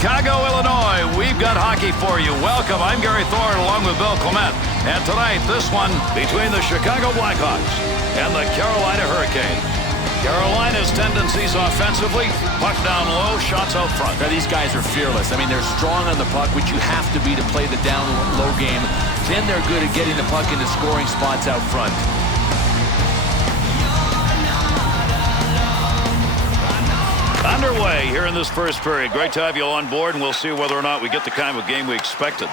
Chicago, Illinois, we've got hockey for you. Welcome. I'm Gary Thorne along with Bill Clement. And tonight, this one between the Chicago Blackhawks and the Carolina Hurricanes. Carolina's tendencies offensively, puck down low, shots out front. Now, these guys are fearless. I mean, they're strong on the puck, which you have to be to play the down-low game. Then they're good at getting the puck into scoring spots out front. Underway here in this first period. Great to have you on board, and we'll see whether or not we get the kind of game we expected.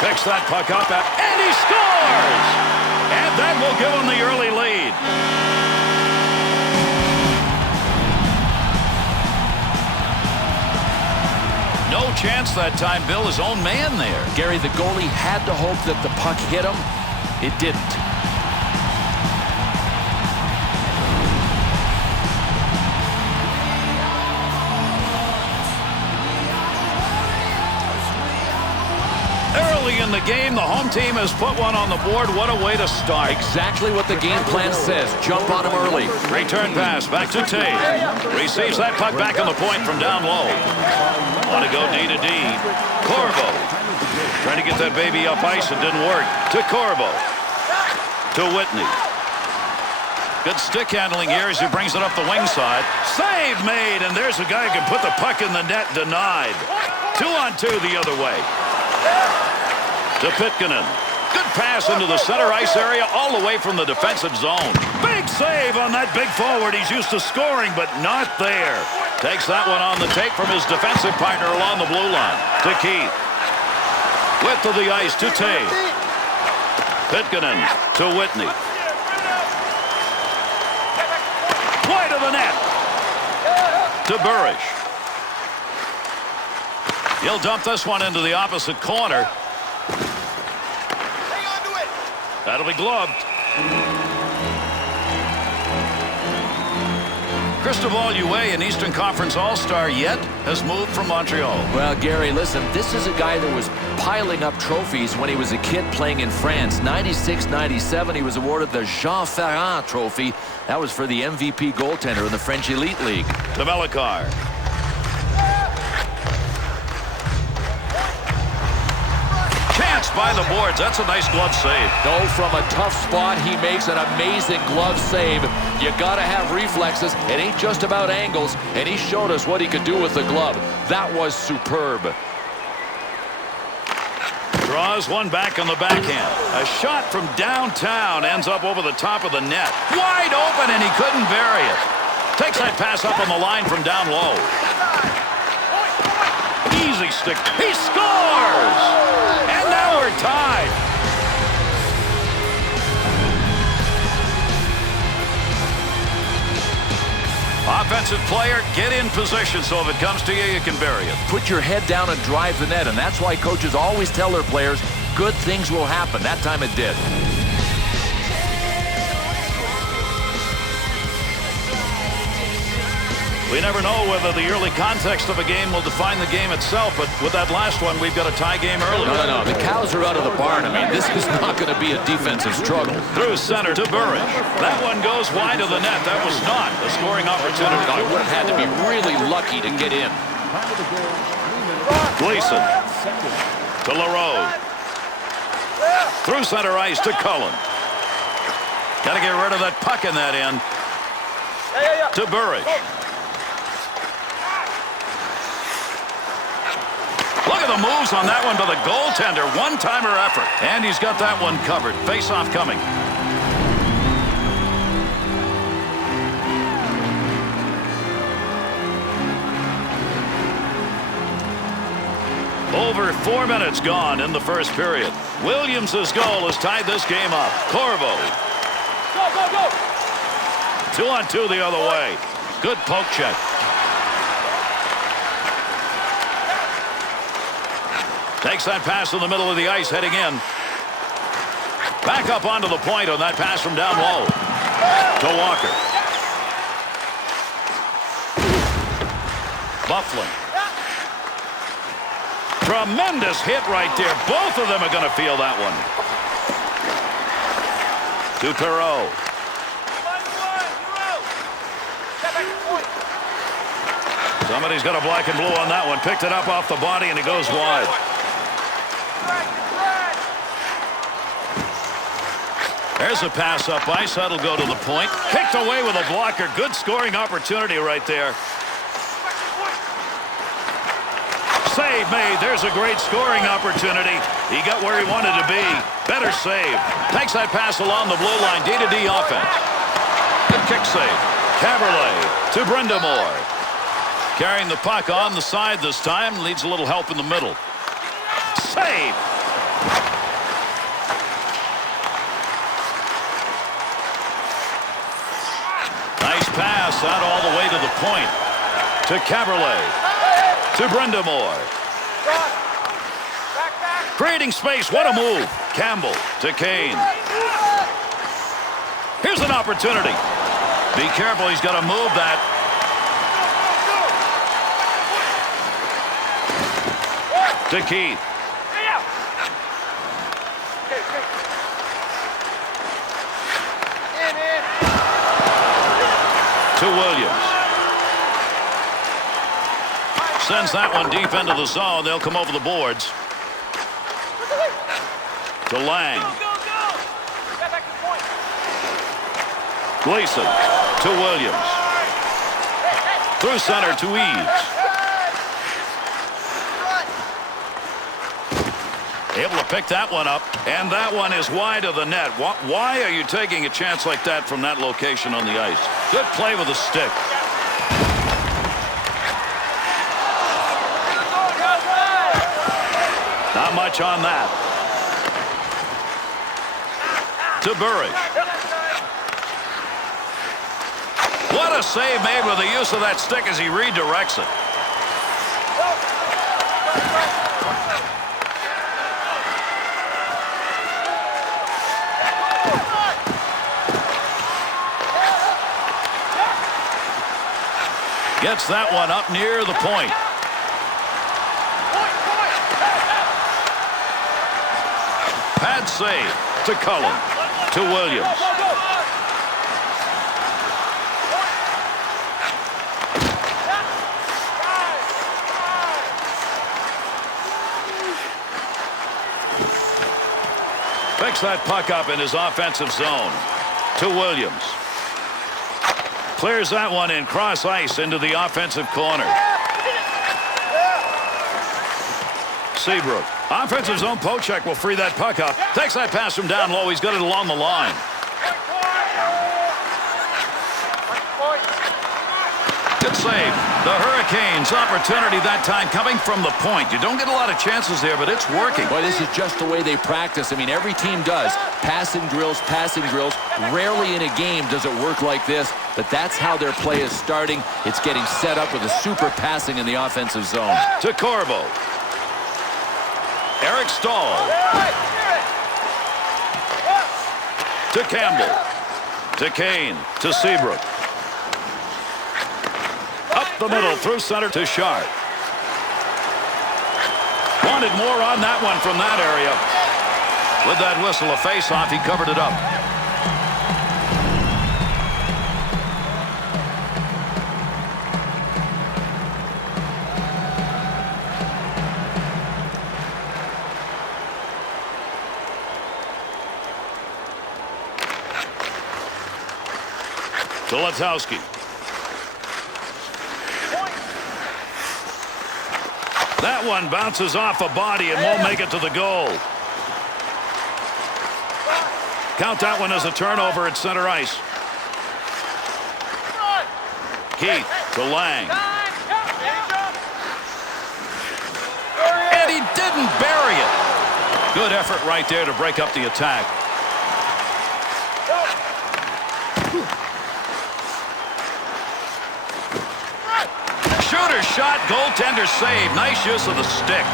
Picks that puck up, and he scores! And that will give him the early lead. No chance that time, Bill, his own man there. Gary, the goalie had to hope that the puck hit him. It didn't. Early in the game, the home team has put one on the board. What a way to start. Exactly what the game plan says. Jump on him early. Return pass back to Tate. Receives that puck back on the point from down low. Want to go D to D. Corbo. Trying to get that baby up ice. It didn't work. To Corbo. To Whitney. Good stick handling here as he brings it up the wing side. Save made, and there's a guy who can put the puck in the net. Denied. 2-on-2 the other way. To Pitkanen. Good pass into the center ice area all the way from the defensive zone. Big save on that big forward. He's used to scoring, but not there. Takes that one on the take from his defensive partner along the blue line. To Keith. Width of the ice to Tate. Pitkanen to Whitney. Wide of the net. To Burish. He'll dump this one into the opposite corner. That'll be gloved. Cristobal Huet, an Eastern Conference All-Star yet, has moved from Montreal. Well, Gary, listen, this is a guy that was piling up trophies when he was a kid playing in France. 96-97, he was awarded the Jean Ferrand Trophy. That was for the MVP goaltender in the French Elite League. To Melichar. By the boards. That's a nice glove save. No, from a tough spot, he makes an amazing glove save. You got to have reflexes. It ain't just about angles, and he showed us what he could do with the glove. That was superb. Draws one back on the backhand. A shot from downtown ends up over the top of the net. Wide open, and he couldn't bury it. Takes that pass up on the line from down low. Easy stick. He scores! And now we're tied. Offensive player, get in position so if it comes to you, you can bury it. Put your head down and drive the net, and that's why coaches always tell their players good things will happen. That time it did. We never know whether the early context of a game will define the game itself, but with that last one, we've got a tie game early. No. The cows are out of the barn. I mean, this is not going to be a defensive struggle. Through center to Burish. That one goes wide of the net. That was not a scoring opportunity. No, it would have had to be really lucky to get in. Gleason to LaRose. Through center ice to Cullen. Got to get rid of that puck in that end. To Burish. Look at the moves on that one to the goaltender. One-timer effort. And he's got that one covered. Face-off coming. Over 4 minutes gone in the first period. Williams' goal has tied this game up. Corbo. Go! 2-on-2 the other way. Good poke check. Takes that pass in the middle of the ice, heading in. Back up onto the point on that pass from down low. To Walker. Bufflin. Tremendous hit right there. Both of them are going to feel that one. To Perreault. Somebody's got a black and blue on that one. Picked it up off the body, and it goes wide. There's a pass up ice. That'll go to the point. Kicked away with a blocker. Good scoring opportunity right there. Save made. There's a great scoring opportunity. He got where he wanted to be. Better save. Takes that pass along the blue line. D-to-D offense. Good kick save. Caberlet to Brindamore. Carrying the puck on the side this time. Needs a little help in the middle. Save. Nice pass out all the way to the point. To Caberlet. To Brindamore. Creating space. What a move. Campbell to Kane. Here's an opportunity. Be careful. He's got to move that. To Keith. To Williams. Sends that one deep into the zone. They'll come over the boards. To Lang. Gleason to Williams. Through center to Eaves. Able to pick that one up, and that one is wide of the net. Why are you taking a chance like that from that location on the ice? Good play with the stick. Not much on that. To Burridge. What a save made with the use of that stick as he redirects it. Gets that one up near the point. Pad save to Cullen. To Williams. Picks that puck up in his offensive zone. To Williams. Clears that one in cross ice into the offensive corner. Seabrook. Offensive zone poke check will free that puck up. Takes that pass from down low. He's got it along the line. Good save. The Hurricanes' opportunity that time coming from the point. You don't get a lot of chances there, but it's working. Boy, this is just the way they practice. I mean, every team does. Passing drills, passing drills. Rarely in a game does it work like this, but that's how their play is starting. It's getting set up with a super passing in the offensive zone. To Corbo. Eric Stahl. To Campbell. To Kane. To Seabrook. Up the middle through center to Sharp. Wanted more on that one from that area. With that whistle, a face-off, he covered it up. To Letowski. That one bounces off a body and won't make it to the goal. Count that one as a turnover at center ice. Keith to Lang. And he didn't bury it. Good effort right there to break up the attack. Shooter shot, goaltender save. Nice use of the stick.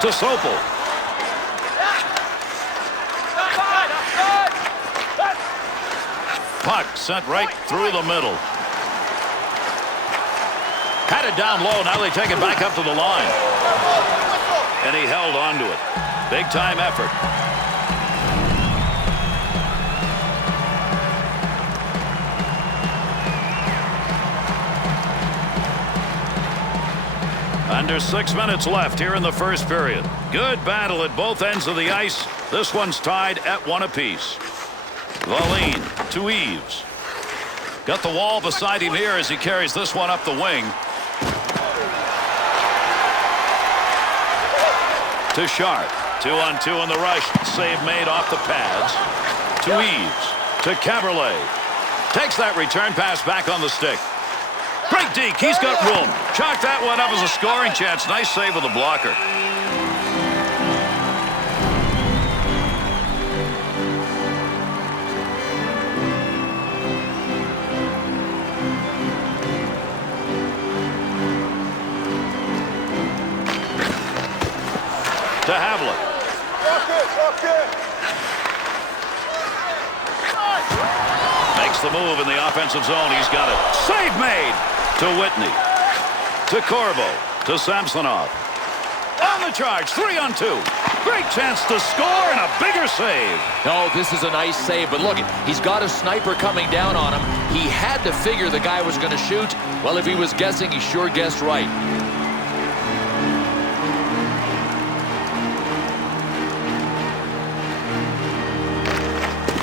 To Sopel. Puck sent right through the middle. Had it down low. Now they take it back up to the line. And he held on to it. Big-time effort. Under 6 minutes left here in the first period. Good battle at both ends of the ice. This one's tied at 1 apiece. Valine to Eves. Got the wall beside him here as he carries this one up the wing. To Sharp. 2-on-2 in the rush. Save made off the pads. To Eves. To Caberlet. Takes that return pass back on the stick. Great deke. He's got room. Chalk that one up as a scoring chance. Nice save with the blocker. To Havlik. Makes the move in the offensive zone. He's got it. Save made. To Whitney. To Corbo. To Samsonov. On the charge. 3-on-2. Great chance to score and a bigger save. No, this is a nice save, but look, he's got a sniper coming down on him. He had to figure the guy was going to shoot. Well, if he was guessing, he sure guessed right.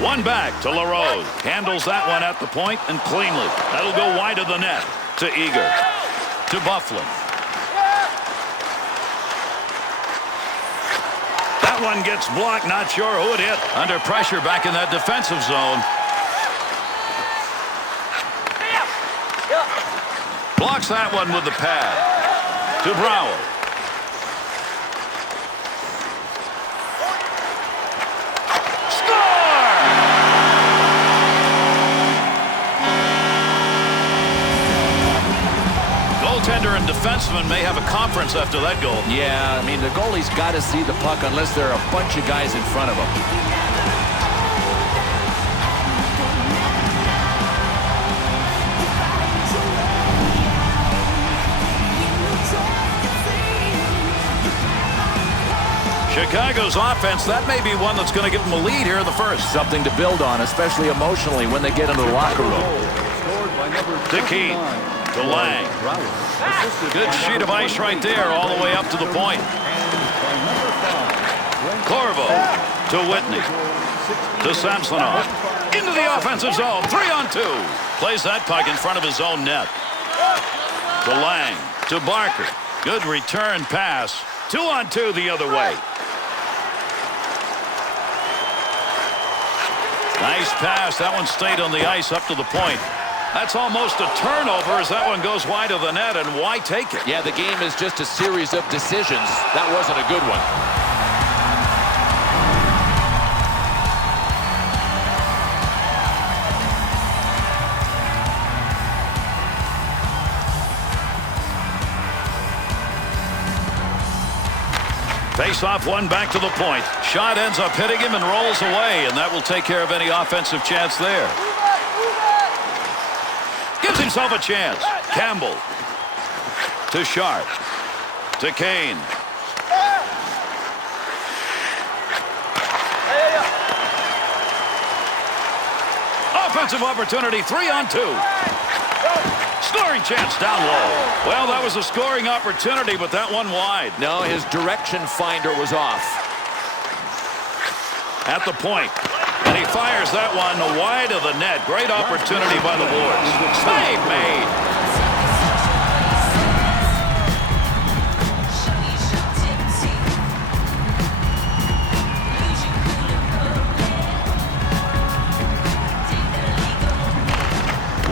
One back to LaRose. Handles that one at the point and cleanly. That'll go wide of the net. To Eager. To Bufflin. That one gets blocked. Not sure who it hit. Under pressure back in that defensive zone. Blocks that one with the pad. To Brower. Goaltender and defenseman may have a conference after that goal. Yeah, I mean, the goalie's got to see the puck unless there are a bunch of guys in front of him. Chicago's offense, that may be one that's going to give them a lead here in the first. Something to build on, especially emotionally when they get into the locker room. To Keane. To Lang. Good sheet of ice right there all the way up to the point. Corvo to Whitney. To Samsonov. Into the offensive zone. 3-on-2. Plays that puck in front of his own net. To Lang. To Barker. Good return pass. 2-on-2 the other way. Nice pass. That one stayed on the ice up to the point. That's almost a turnover as that one goes wide of the net, and why take it? Yeah, the game is just a series of decisions. That wasn't a good one. Face-off one back to the point. Shot ends up hitting him and rolls away, and that will take care of any offensive chance there. Gives himself a chance. Campbell. To Sharp. To Kane. Offensive opportunity. 3-on-2. Scoring chance down low. Well, that was a scoring opportunity, but that one wide. No, his direction finder was off. At the point. And he fires that one wide of the net. Great opportunity by the boards. Save made.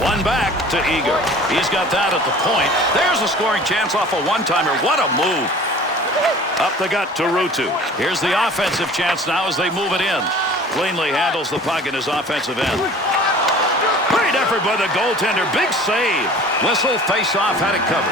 One back to Eager. He's got that at the point. There's a scoring chance off a one-timer. What a move. Up the gut to Ruutu. Here's the offensive chance now as they move it in. Cleanly handles the puck in his offensive end. Great effort by the goaltender. Big save. Whistle, face-off, had it covered.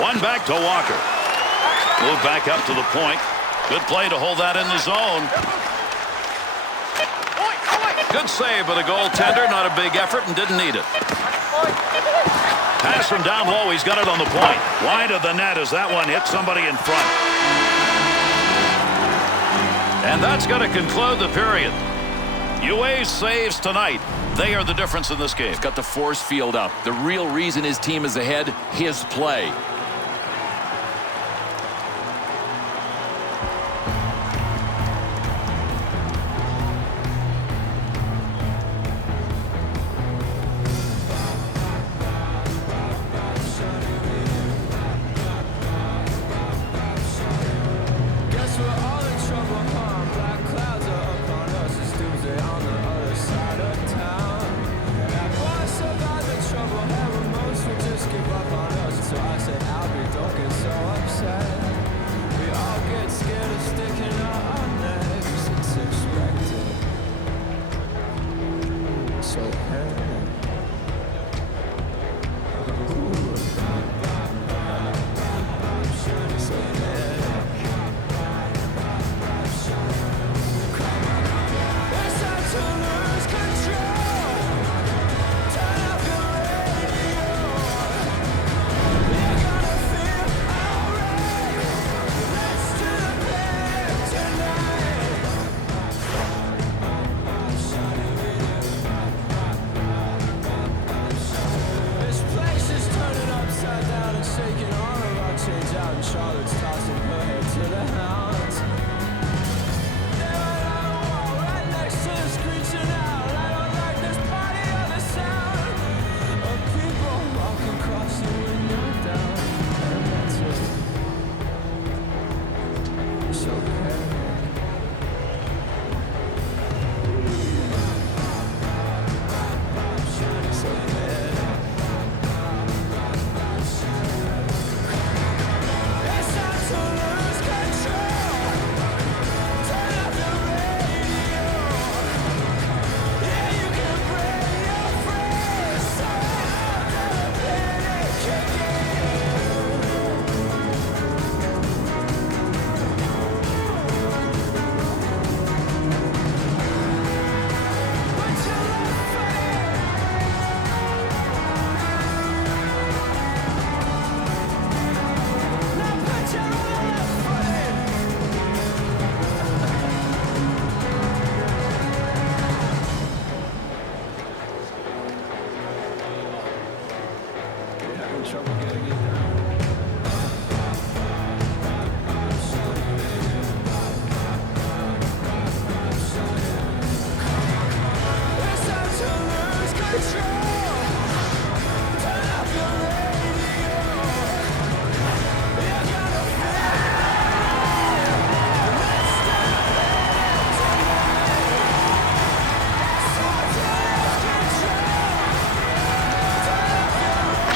One back to Walker. Move back up to the point. Good play to hold that in the zone. Good save by the goaltender. Not a big effort and didn't need it. Pass from down low. He's got it on the point. Wide of the net as that one hit somebody in front. And that's going to conclude the period. UA's saves tonight. They are the difference in this game. He's got the force field up. The real reason his team is ahead, his play.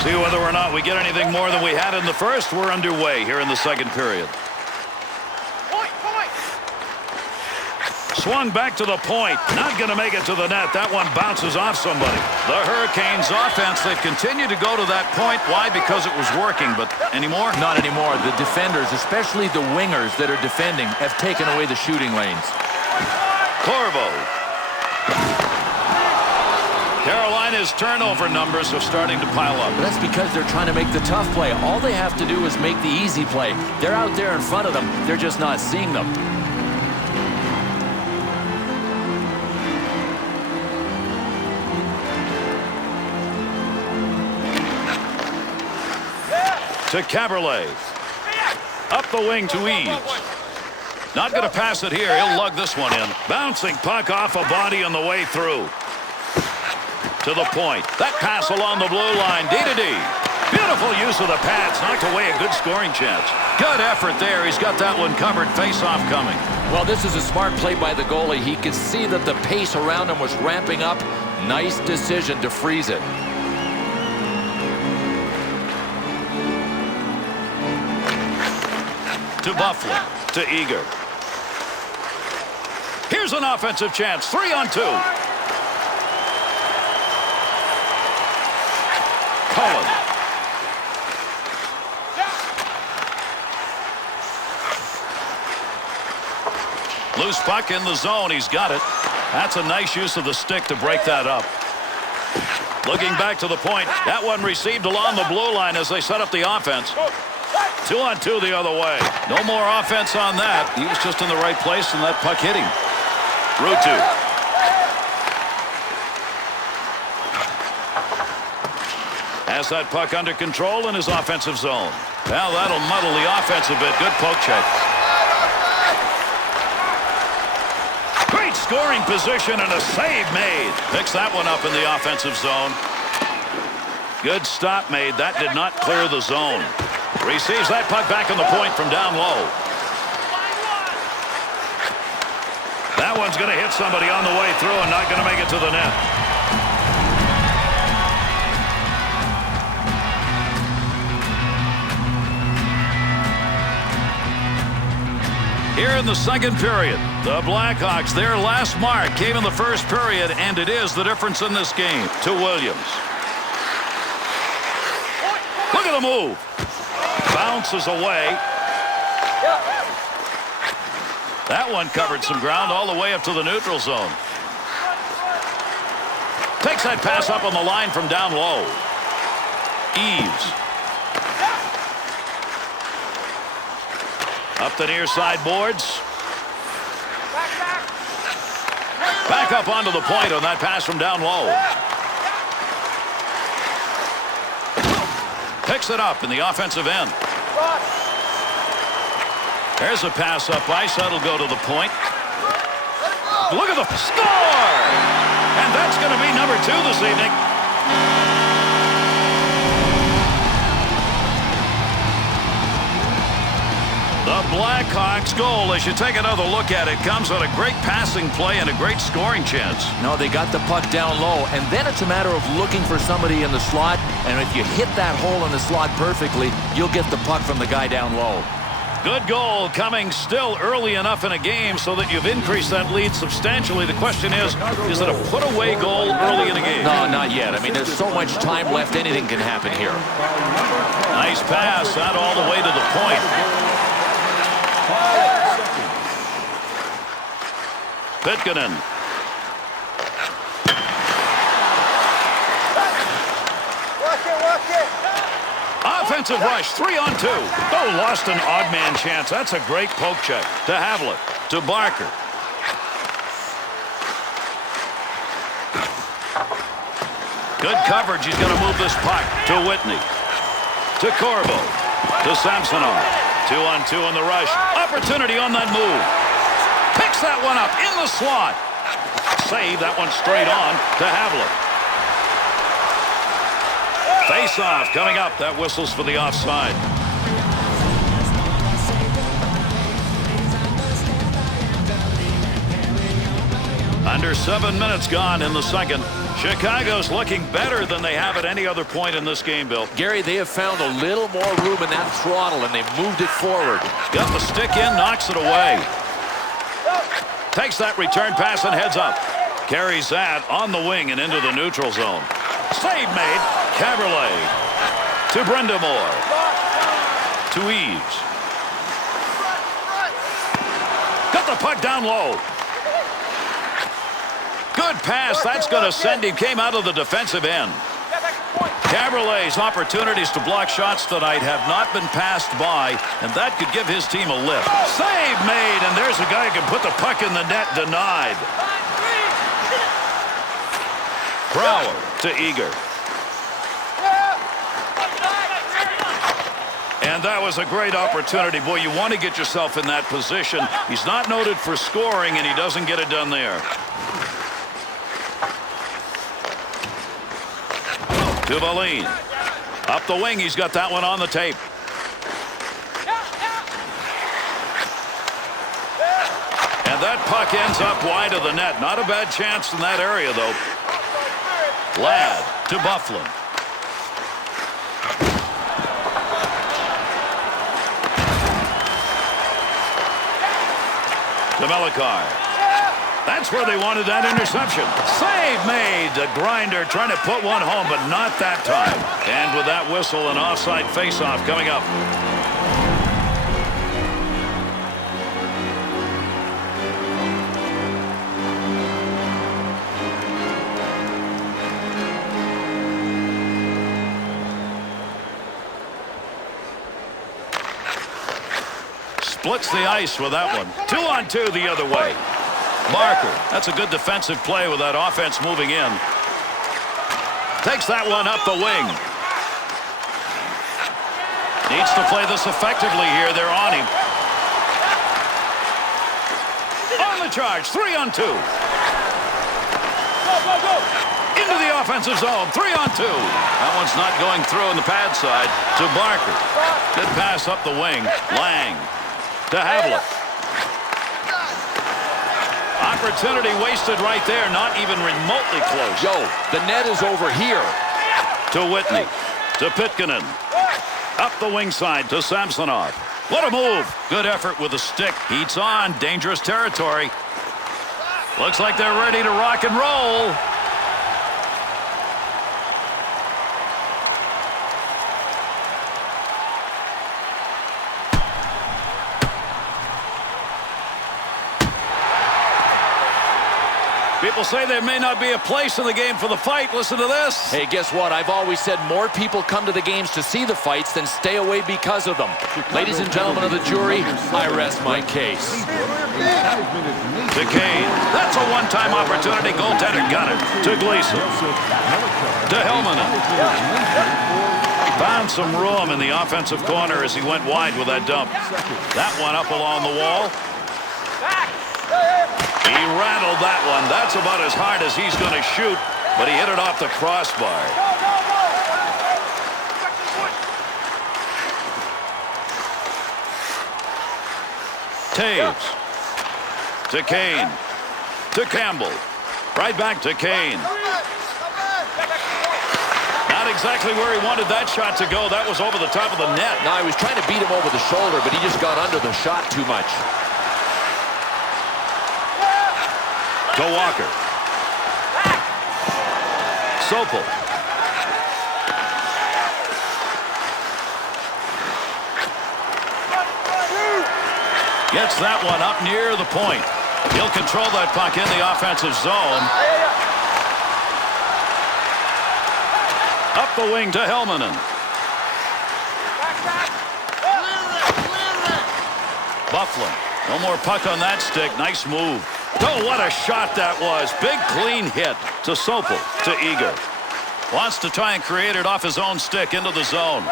See whether or not we get anything more than we had in the first. We're underway here in the second period. Swung back to the point. Not going to make it to the net. That one bounces off somebody. The Hurricanes offense, they've continued to go to that point. Why? Because it was working. But anymore? Not anymore. The defenders, especially the wingers that are defending, have taken away the shooting lanes. Corvo. Carolina's turnover numbers are starting to pile up. But that's because they're trying to make the tough play. All they have to do is make the easy play. They're out there in front of them. They're just not seeing them. To Caberlet. Up the wing to Eaves. Not going to pass it here. He'll lug this one in. Bouncing puck off a body on the way through. To the point. That pass along the blue line. D-to-D. Beautiful use of the pads. Knocked away a good scoring chance. Good effort there. He's got that one covered. Face-off coming. Well, this is a smart play by the goalie. He could see that the pace around him was ramping up. Nice decision to freeze it. To Buffalo. To Eager. Here's an offensive chance. 3-on-2. Cullen. Loose puck in the zone. He's got it. That's a nice use of the stick to break that up. Looking back to the point. That one received along the blue line as they set up the offense. 2-on-2 the other way. No more offense on that. He was just in the right place and that puck hit him. Rutu. Has that puck under control in his offensive zone. Well, that'll muddle the offense a bit. Good poke check. Great scoring position and a save made. Picks that one up in the offensive zone. Good stop made. That did not clear the zone. Receives that puck back on the point from down low. That one's going to hit somebody on the way through and not going to make it to the net. Here in the second period, the Blackhawks, their last mark came in the first period, and it is the difference in this game to Williams. Look at the move. Bounces away. That one covered some ground all the way up to the neutral zone. Takes that pass up on the line from down low. Eves. Up the near side boards. Back up onto the point on that pass from down low. Picks it up in the offensive end. There's a pass up ice. That'll go to the point. Look at the score! And that's going to be number 2 this evening. The Blackhawks goal, as you take another look at it, comes on a great passing play and a great scoring chance. No, they got the puck down low, and then it's a matter of looking for somebody in the slot, and if you hit that hole in the slot perfectly, you'll get the puck from the guy down low. Good goal coming still early enough in a game so that you've increased that lead substantially. The question is it a put-away goal early in a game? No, not yet. I mean, there's so much time left, anything can happen here. Nice pass, that all the way to the point. Pitkanen. Offensive rush, 3-on-2. Oh, lost an odd man chance. That's a great poke check to Havlet, to Barker. Good coverage. He's going to move this puck to Whitney, to Corbo, to Samsonov. 2-on-2 in the rush. Opportunity on that move. Picks that one up in the slot. Save that one straight on to Havlet. Face-off coming up. That whistles for the offside. Under 7 minutes gone in the second. Chicago's looking better than they have at any other point in this game, Bill. Gary, they have found a little more room in that throttle, and they've moved it forward. Got the stick in, knocks it away. Takes that return pass and heads up. Carries that on the wing and into the neutral zone. Save made. Caberlet to Brendamore. To Eves. Got the puck down low. Good pass. That's going to send him. Came out of the defensive end. Caberlet's opportunities to block shots tonight have not been passed by, and that could give his team a lift. Save made, and there's a guy who can put the puck in the net. Denied. Brower to Eager. And that was a great opportunity. Boy, you want to get yourself in that position. He's not noted for scoring, and he doesn't get it done there. To Valine. Up the wing, he's got that one on the tape. And that puck ends up wide of the net. Not a bad chance in that area, though. Ladd to Byfuglien. To Melikar. That's where they wanted that interception. Save made. The grinder trying to put one home, but not that time. And with that whistle, an offside faceoff coming up. splits the ice with that one. 2-on-2 the other way. Barker, that's a good defensive play with that offense moving in. Takes that one up the wing. Needs to play this effectively here. They're on him. On the charge, 3-on-2. Into the offensive zone, 3-on-2. That one's not going through on the pad side to Barker. Good pass up the wing. Lang to Havlat. Opportunity wasted right there, not even remotely close. Yo, the net is over here. To Whitney, to Pitkanen. Up the wing side to Samsonov. What a move. Good effort with the stick. Heats on, dangerous territory. Looks like they're ready to rock and roll. People say there may not be a place in the game for the fight. Listen to this. Hey, guess what? I've always said more people come to the games to see the fights than stay away because of them. Ladies and gentlemen of the jury, I rest my case. To Kane. That's a one-time opportunity. Goaltender got it. To Gleason. To Helmanen. Found some room in the offensive corner as he went wide with that dump. That one up along the wall. He rattled that one. That's about as hard as he's going to shoot, but he hit it off the crossbar. Taves. To Kane. To Campbell. Right back to Kane. Not exactly where he wanted that shot to go. That was over the top of the net. Now, he was trying to beat him over the shoulder, but he just got under the shot too much. To Walker. Sopel. Gets that one up near the point. He'll control that puck in the offensive zone. Up the wing to Helmanen. Bufflin. No more puck on that stick. Nice move. Oh, what a shot that was. Big, clean hit to Sopel, to Eager. Wants to try and create it off his own stick into the zone.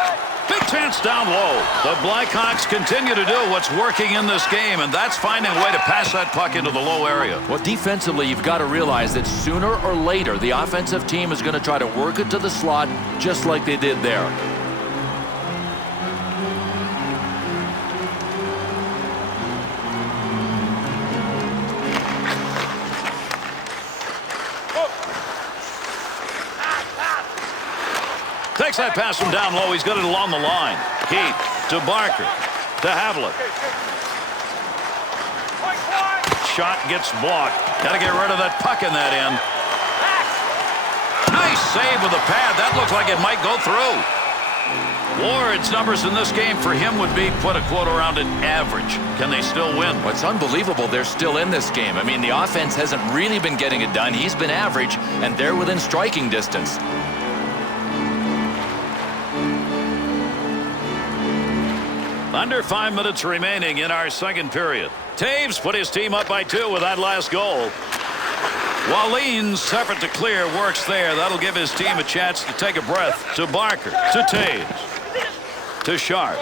Big chance down low. The Blackhawks continue to do what's working in this game, and that's finding a way to pass that puck into the low area. Well, defensively, you've got to realize that sooner or later, the offensive team is going to try to work it to the slot just like they did there. Takes that pass from down low. He's got it along the line. Keith to Barker. To Havlat. Shot gets blocked. Got to get rid of that puck in that end. Nice save with the pad. That looks like it might go through. Ward's numbers in this game for him would be, put a quote around it, average. Can they still win? Well, it's unbelievable they're still in this game. I mean, the offense hasn't really been getting it done. He's been average, and they're within striking distance. Under 5 minutes remaining in our second period. Taves put his team up by 2 with that last goal. Wallin's effort to clear works there. That'll give his team a chance to take a breath. To Barker. To Taves. To Sharp.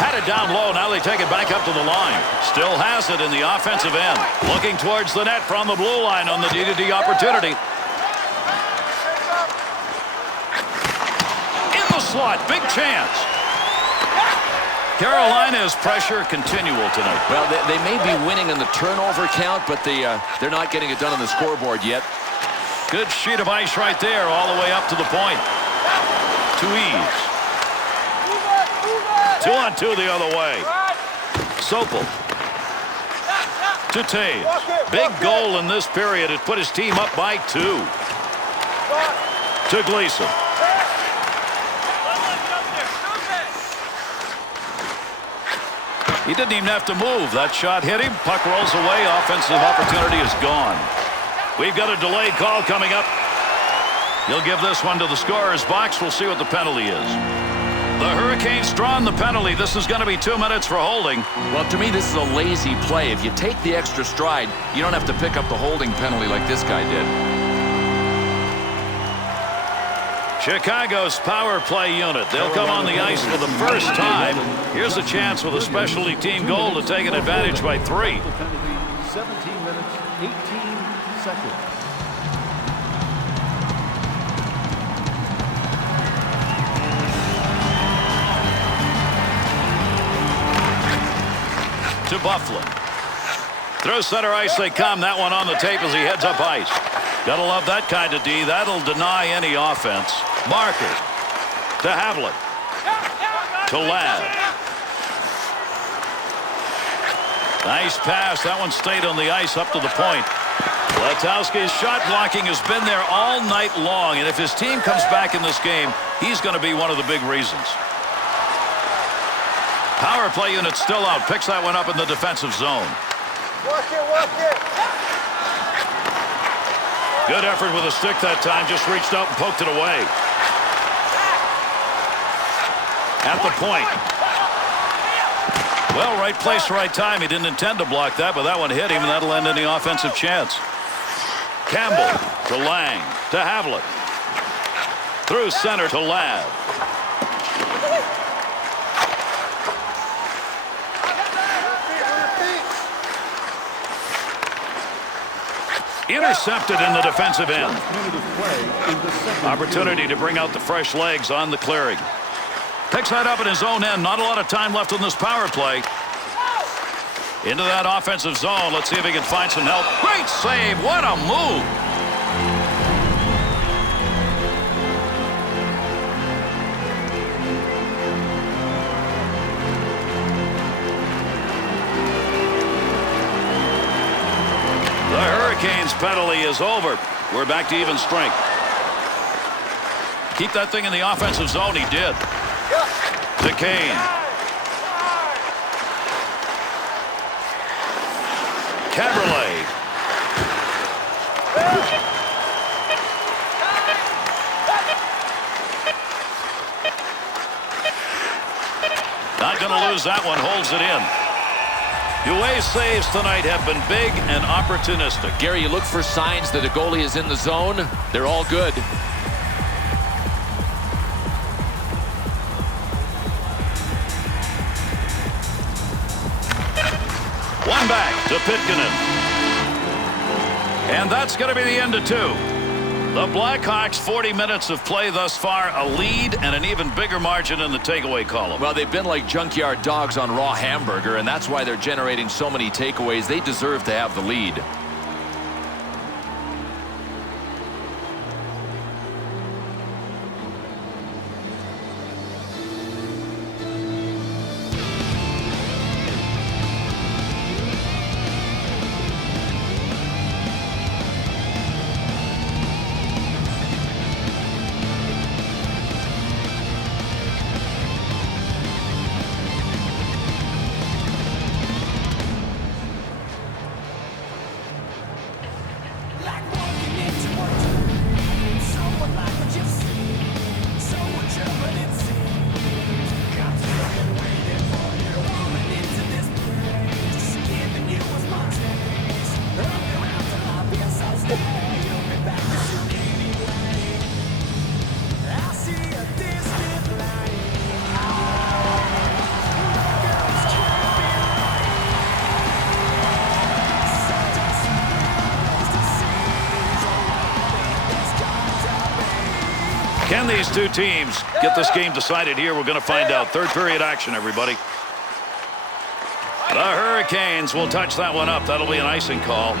Had it down low. Now they take it back up to the line. Still has it in the offensive end. Looking towards the net from the blue line on the D-to-D opportunity. Slot, big chance. Carolina's pressure continual tonight. Well, they may be winning in the turnover count, but they're not getting it done on the scoreboard yet. Good sheet of ice right there, all the way up to the point. To Eaves. 2-on-2 the other way. Sopel. To Taves. Big goal in this period. It put his team up by 2. To Gleason. He didn't even have to move. That shot hit him. Puck rolls away. Offensive opportunity is gone. We've got a delayed call coming up. He'll give this one to the scorer's box. We'll see what the penalty is. The Hurricanes drawn the penalty. This is going to be 2 minutes for holding. Well, to me, this is a lazy play. If you take the extra stride, you don't have to pick up the holding penalty like this guy did. Chicago's power play unit. They'll come on the ice for the first time. Here's a chance with a specialty team goal to take an advantage by 3. 17 minutes, 18 seconds. To Buffalo. Through center ice they come. That one on the tape as he heads up ice. Gotta love that kind of D. That'll deny any offense. Marker. To Havlat. To Ladd. Nice pass. That one stayed on the ice up to the point. Letowski's shot blocking has been there all night long, and if his team comes back in this game, he's going to be one of the big reasons. Power play unit still out. Picks that one up in the defensive zone. Watch it. Good effort with a stick that time. Just reached out and poked it away. At the point. Well, right place, right time. He didn't intend to block that, but that one hit him, and that'll end any offensive chance. Campbell to Lang to Havlat. Through center to Ladd. Intercepted in the defensive end. Opportunity to bring out the fresh legs on the clearing. Picks that up in his own end. Not a lot of time left on this power play. Into that offensive zone. Let's see if he can find some help. Great save. What a move. The Hurricanes penalty is over. We're back to even strength. Keep that thing in the offensive zone. He did. To Kane. Caberlet. Not going to lose that one. Holds it in. UA's saves tonight have been big and opportunistic. Gary, you look for signs that a goalie is in the zone. They're all good. One back to Pitkanen. And that's going to be the end of 2. The Blackhawks 40 minutes of play thus far, a lead and an even bigger margin in the takeaway column. Well, they've been like junkyard dogs on raw hamburger, and that's why they're generating so many takeaways. They deserve to have the lead. Can these two teams get this game decided here? We're going to find out. Third period action, everybody. The Hurricanes will touch that one up. That'll be an icing call.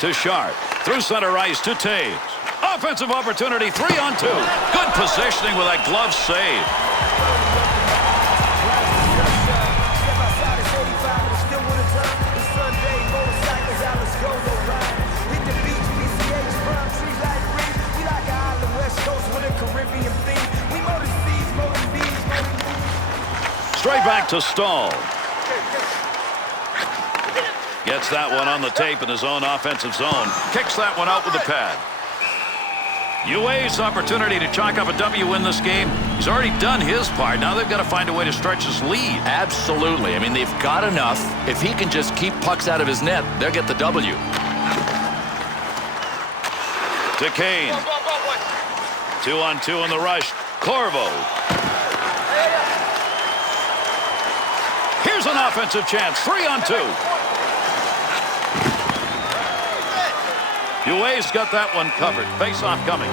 To Sharp. Through center ice to Taves. Offensive opportunity, 3-on-2. Good positioning with that glove save. Straight back to Stahl. Gets that one on the tape in his own offensive zone. Kicks that one out with the pad. UA's opportunity to chalk up a W in this game. He's already done his part. Now they've got to find a way to stretch his lead. Absolutely. I mean, they've got enough. If he can just keep pucks out of his net, they'll get the W. To Kane. 2-on-2 in the rush. Corvo. Here's an offensive chance. 3-on-2. UA's got that one covered. Face-off coming.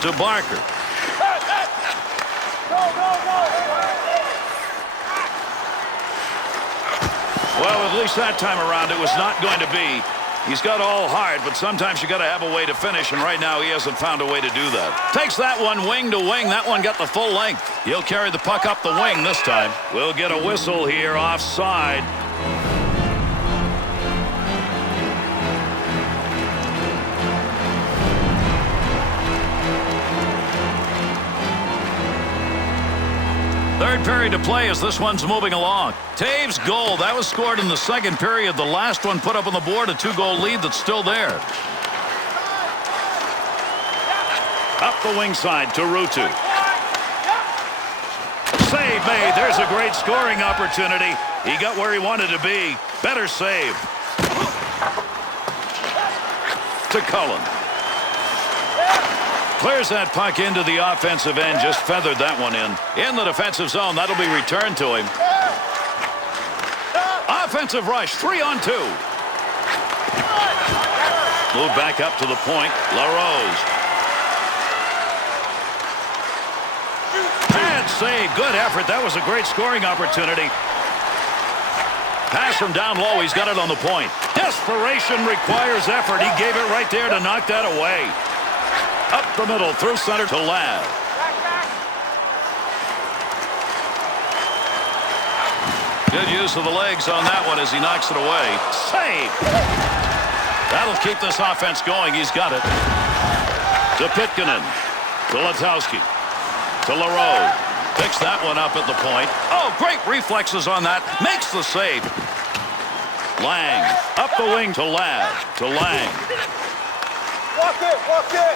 To Barker. Well, at least that time around it was not going to be. He's got all heart, but sometimes you got to have a way to finish, and right now he hasn't found a way to do that. Takes that one wing to wing. That one got the full length. He'll carry the puck up the wing this time. We'll get a whistle here offside. Third period to play as this one's moving along. Taves' goal, that was scored in the second period. The last one put up on the board, a 2-goal lead that's still there. Up the wing side to Ruutu. Save made. There's a great scoring opportunity. He got where he wanted to be. Better save. To Cullen. Clears that puck into the offensive end. Just feathered that one in. In the defensive zone. That'll be returned to him. Offensive rush. 3-on-2. Move back up to the point. LaRose. Bad save. Good effort. That was a great scoring opportunity. Pass from down low. He's got it on the point. Desperation requires effort. He gave it right there to knock that away. Up the middle, through center to Ladd. Good use of the legs on that one as he knocks it away. Save! That'll keep this offense going. He's got it. To Pitkanen. To Letowski. To LaRose. Picks that one up at the point. Oh, great reflexes on that. Makes the save. Lang. Up the wing to Ladd. To Lang. Walk it, walk it.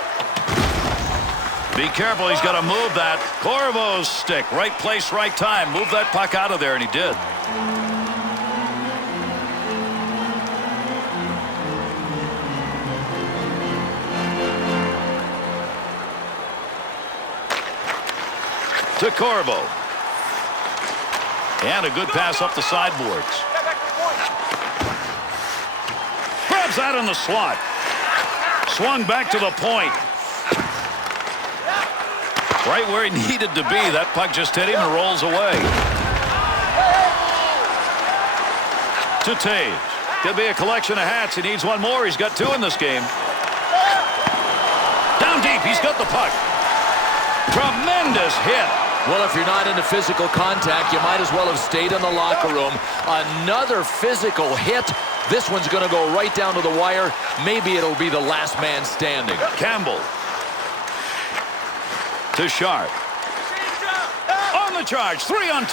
Be careful, he's got to move that. Corvo's stick, right place, right time. Move that puck out of there, and he did. To Corvo. And a good pass up the sideboards. Grabs that in the slot. Swung back to the point. Right where he needed to be. That puck just hit him and rolls away. To Taves. Could be a collection of hats. He needs one more. He's got 2 in this game. Down deep. He's got the puck. Tremendous hit. Well, if you're not into physical contact, you might as well have stayed in the locker room. Another physical hit. This one's going to go right down to the wire. Maybe it'll be the last man standing. Campbell. To Sharp. On the charge. 3-on-2.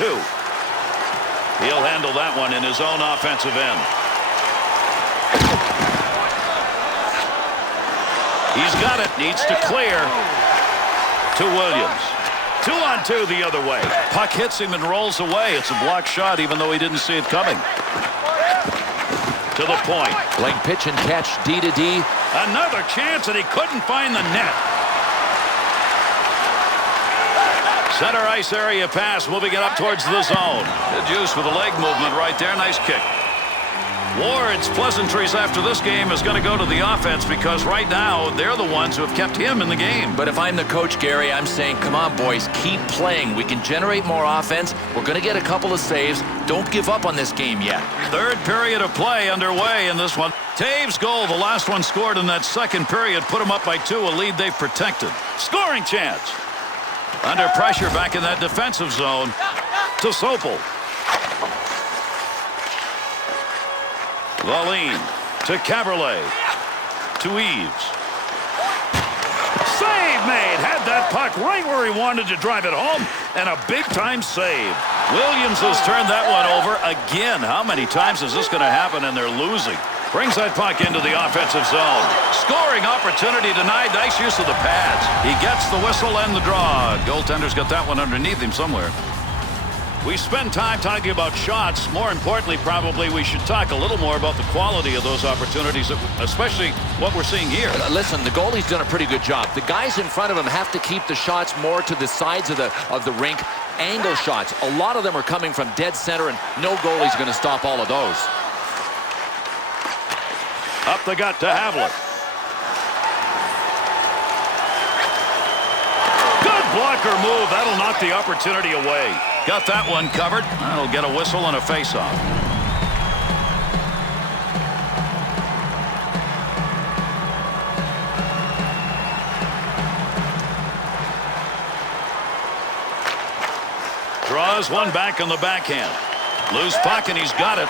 He'll handle that one in his own offensive end. He's got it. Needs to clear. To Williams. 2-on-2 the other way. Puck hits him and rolls away. It's a blocked shot even though he didn't see it coming. To the point. Playing pitch and catch D to D. Another chance and he couldn't find the net. Center ice area pass, moving it up towards the zone. Good use with the leg movement right there. Nice kick. Ward's pleasantries after this game is going to go to the offense because right now they're the ones who have kept him in the game. But if I'm the coach, Gary, I'm saying, come on, boys, keep playing. We can generate more offense. We're going to get a couple of saves. Don't give up on this game yet. Third period of play underway in this one. Taves' goal, the last one scored in that second period, put them up by 2, a lead they've protected. Scoring chance. Under pressure back in that defensive zone to Sopel. Valine to Caberlet. To Eves. Save made. Had that puck right where he wanted to drive it home, and a big-time save. Williams has turned that one over again. How many times is this going to happen and they're losing? Brings that puck into the offensive zone. Scoring opportunity denied. Nice use of the pads. He gets the whistle and the draw. Goaltender's got that one underneath him somewhere. We spend time talking about shots. More importantly, probably we should talk a little more about the quality of those opportunities, especially what we're seeing here. Listen, the goalie's done a pretty good job. The guys in front of him have to keep the shots more to the sides of the rink. Angle shots. A lot of them are coming from dead center, and no goalie's going to stop all of those. Up the gut to Havlat. Good blocker move. That'll knock the opportunity away. Got that one covered. That'll get a whistle and a face-off. Draws one back on the backhand. Loose puck, and he's got it.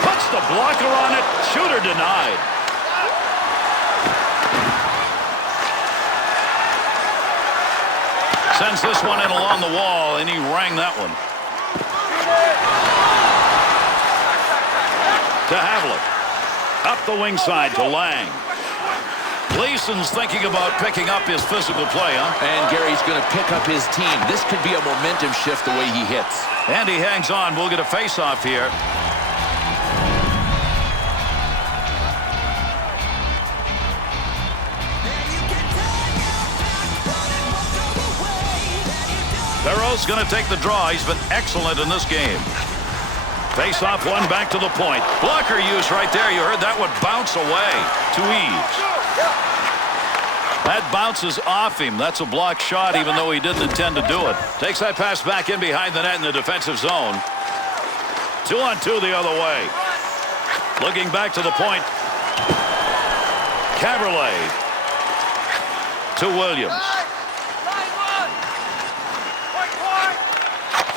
Puts the blocker on it. Shooter denied. Sends this one in along the wall, and he rang that one. To Havlat. Up the wing side to Lang. Gleason's thinking about picking up his physical play, huh? And Gary's going to pick up his team. This could be a momentum shift the way he hits. And he hangs on. We'll get a face-off here. Barrow's going to take the draw. He's been excellent in this game. Face-off one back to the point. Blocker use right there. You heard that one bounce away to Eaves. That bounces off him. That's a block shot, even though he didn't intend to do it. Takes that pass back in behind the net in the defensive zone. 2-on-2 the other way. Looking back to the point. Caberlet to Williams.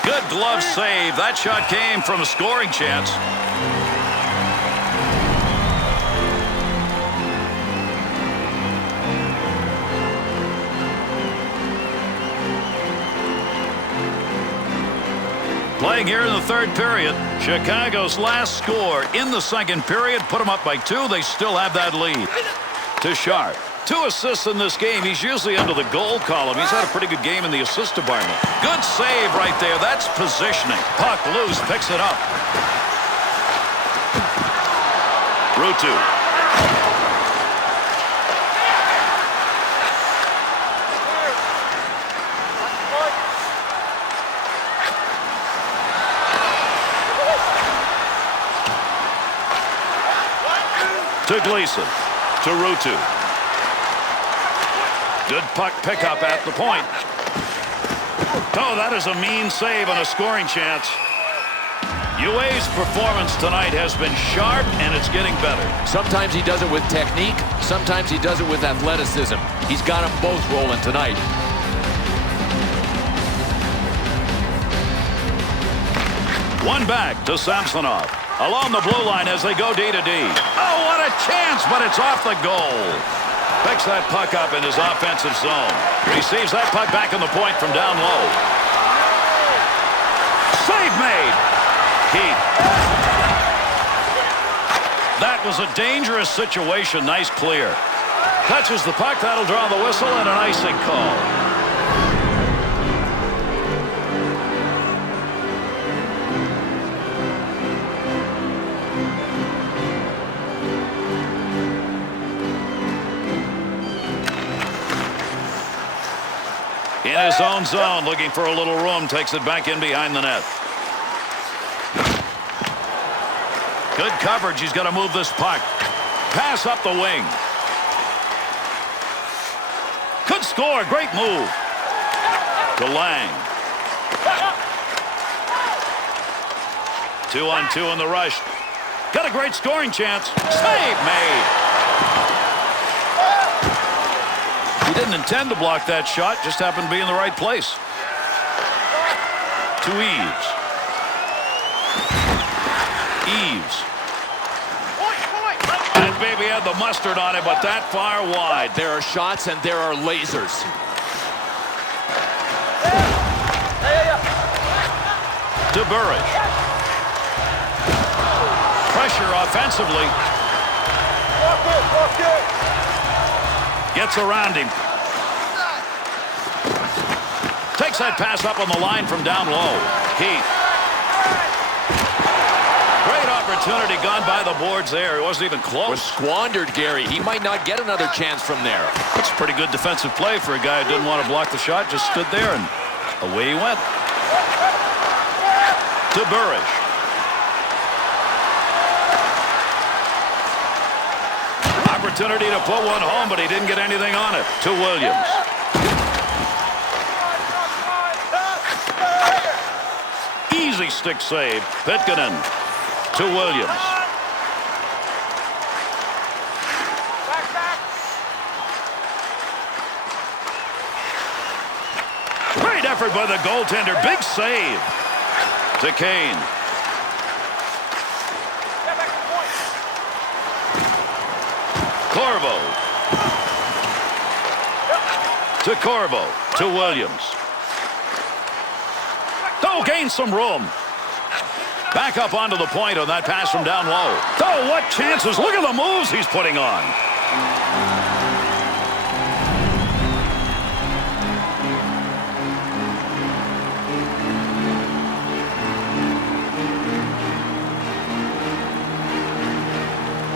Good glove save. That shot came from a scoring chance. Playing here in the third period. Chicago's last score in the second period put them up by 2. They still have that lead. To Sharp. 2 assists in this game. He's usually under the goal column. He's had a pretty good game in the assist department. Good save right there. That's positioning. Puck loose. Picks it up. Ruutu. To Gleason. To Ruutu. Good puck pickup at the point. Oh, that is a mean save and a scoring chance. UA's performance tonight has been sharp, and it's getting better. Sometimes he does it with technique. Sometimes he does it with athleticism. He's got them both rolling tonight. One back to Samsonov. Along the blue line as they go D to D. Oh, what a chance, but it's off the goal. Picks that puck up in his offensive zone. Receives that puck back on the point from down low. Save made. Keith. That was a dangerous situation. Nice clear. Touches the puck. That'll draw the whistle and an icing call. In his own zone, looking for a little room, takes it back in behind the net. Good coverage. He's got to move this puck. Pass up the wing. Could score. Great move. To Lang. 2-on-2 in the rush. Got a great scoring chance. Save made. He didn't intend to block that shot, just happened to be in the right place. To Eaves. Eaves. That baby had the mustard on it, but that far wide. There are shots and there are lasers. Burridge. Pressure offensively. Walk it. Gets around him. Takes that pass up on the line from down low. Keith. Great opportunity gone by the boards there. It wasn't even close. Was squandered, Gary. He might not get another chance from there. That's a pretty good defensive play for a guy who didn't want to block the shot. Just stood there and away he went. To Burridge. Opportunity to put one home, but he didn't get anything on it. To Williams. Easy stick save. Pitkanen to Williams. Great effort by the goaltender. Big save. To Kane. Corvo. To Corvo. To Williams. Oh, gain some room. Back up onto the point on that pass from down low. Oh, what chances. Look at the moves he's putting on.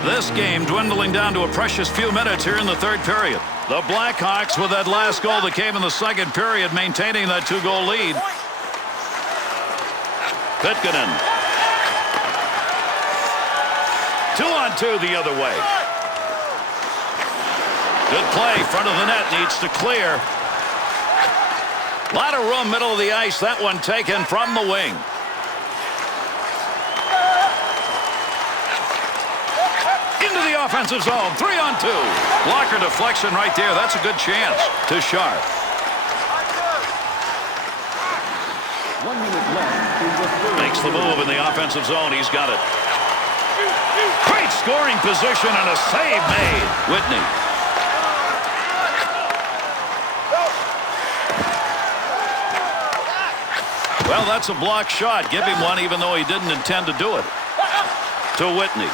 This game dwindling down to a precious few minutes here in the third period. The Blackhawks, with that last goal that came in the second period, maintaining that 2-goal lead. Pitkanen. 2-on-2 the other way. Good play. Front of the net needs to clear. A lot of room, middle of the ice. That one taken from the wing. Into the offensive zone. 3-on-2. Blocker deflection right there. That's a good chance to Sharp. 1 minute left. Makes the move in the offensive zone. He's got it. Great scoring position and a save made. Whitney. Well, that's a blocked shot. Give him one even though he didn't intend to do it. To Whitney.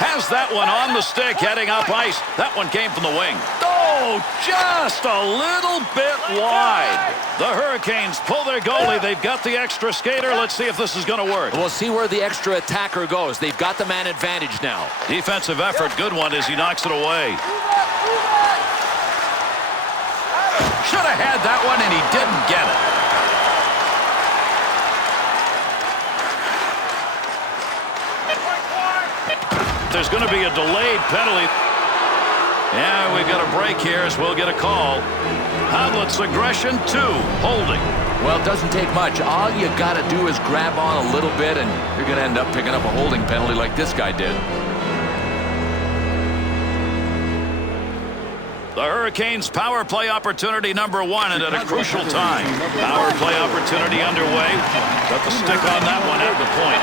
Has that one on the stick, heading up ice. That one came from the wing. Oh, just a little bit wide. The Hurricanes pull their goalie. They've got the extra skater. Let's see if this is going to work. We'll see where the extra attacker goes. They've got the man advantage now. Defensive effort. Good one as he knocks it away. Should have had that one, and he didn't get it. There's going to be a delayed penalty. Yeah, we've got a break here as we'll get a call. Hamlet's aggression 2, holding. Well, it doesn't take much. All you got to do is grab on a little bit, and you're going to end up picking up a holding penalty like this guy did. The Hurricanes' power play opportunity number 1, and at a crucial time. Power play opportunity underway. Got the stick on that one at the point.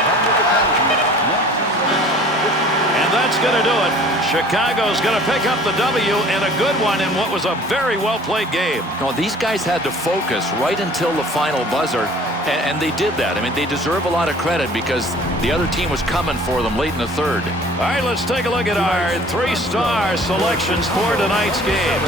And that's going to do it. Chicago's going to pick up the W, and a good one in what was a very well-played game. No, these guys had to focus right until the final buzzer, and they did that. I mean, they deserve a lot of credit because the other team was coming for them late in the third. All right, let's take a look at our 3-star selections for tonight's game.